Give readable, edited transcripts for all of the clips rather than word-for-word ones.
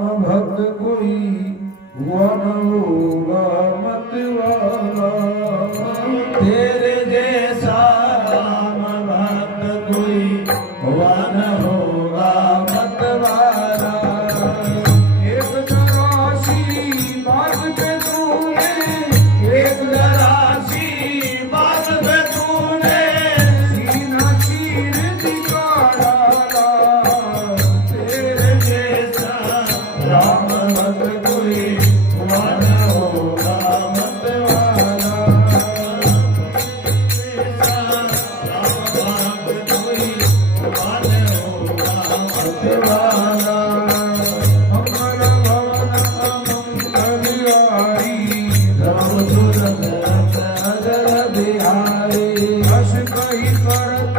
भक्त कोई हुआ न होगा मत वाला। तेरे जैसा राम भक्त कोई हुआ न होगा मत वाला। एक जरासी बात पे तूने, एक जरासी बात पे तूने सीना चीर दिखा डाला। तेरे जैसा राम भक्त कोई हुआ न होगा मत वाला। जैसा राम भक्त कोई हुआ न होगा मत वाला। मंगल भवन मंगलहारी, राम सूरत अजर बिहारी। हस कही करत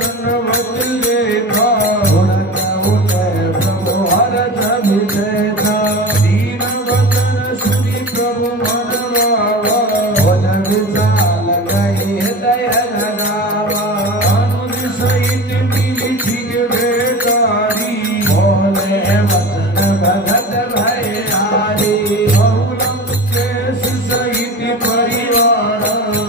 दंडवत देखा। उड़त उड़े प्रभु हरत विजेता। दीन वदन सुनी प्रभु मन भावा। बोल विशाल गई हृदय लगावा। अनुज सहित मिली ठीक भेटारी। बोले वचन भगत भयहारी। बहुलम केश सहित परिवार।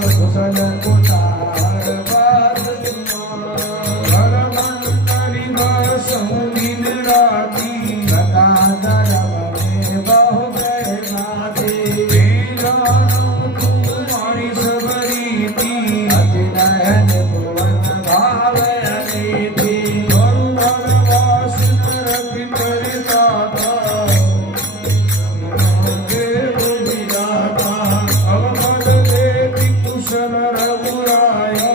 कुशल कुटार बात तुम्हारा। हर मन करिबा सौदिन राती। सदा धर्म में बहु गए नाते। लीलानु तुम्हारी सबरीती। अति नयन भुवन भाव अनीति। गुरु भगवास नरक करताता। देव विधाता अवमद देति कुशल रघुराया।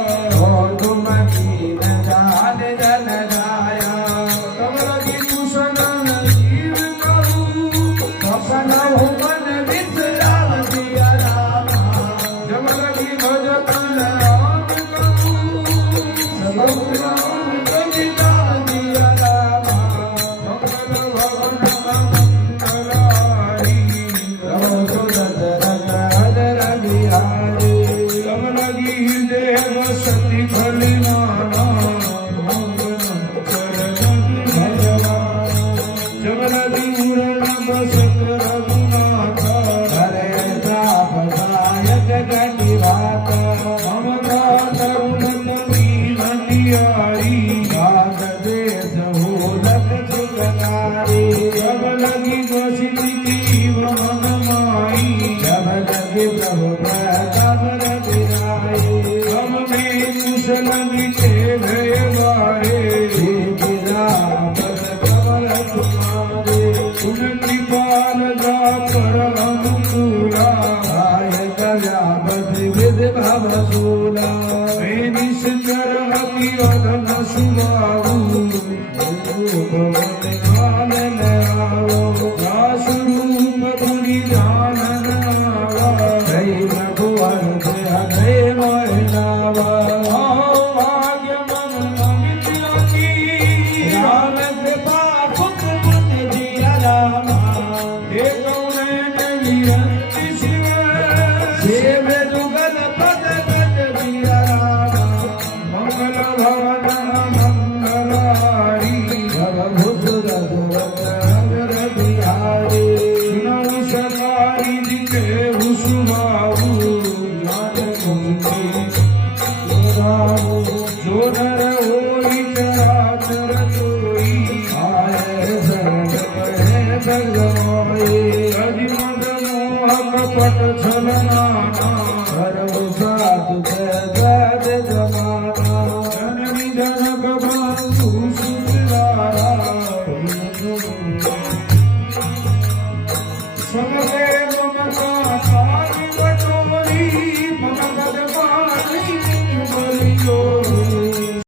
तुम कीन जान जन जाया। कमलगी कुशल जीव करूं। सपन हुमन विसराम दिया रामा। जमलगी भजत राम करूं। सब राम कविता दिया रामा। मंगल भवन मंगलहारी। रमो सुरत रत अजर बिहारी। कमलगी हृदय वसति खलिनाना। जमलगी उरण बसत रघुनाथा। हरे ताप सायक गति भाता। ममता तरुण मीन नियारी। भाग देश भूलक सुगनारी। कमलगी वसति जीव मन माई। जब लगे प्रभु कमर बिराई। हम में कुशल मिटे भय गारे। राम कमल तुम्हारे। उन कृपाल जा कर अनुकूला। आय कव्यापति विध भव सूला। मैं निश्चर अति अधन सुभाऊ। कानन आओ। दास रूप धुनि जानन आवा। जय भगवान जय मोहनावा। आओ भाग्य मन अमित लगी। राम कृपा सुख बुद्धि जिया रामा। हे गौरैन विरंत शिव। शिव जुगल पद गत जिया रामा। मंगल भवन मंगलहारी। भवभुज रघुवत अगर बिहारी। सुनौ सकारी दिखे हुसुबाऊ। ज्ञान कुंजी सुराऊ। जो नर होई चराचर सोई। आए शरण पहे भगवाई। अजिमद मोह कपट छलनाना। हरहु साधु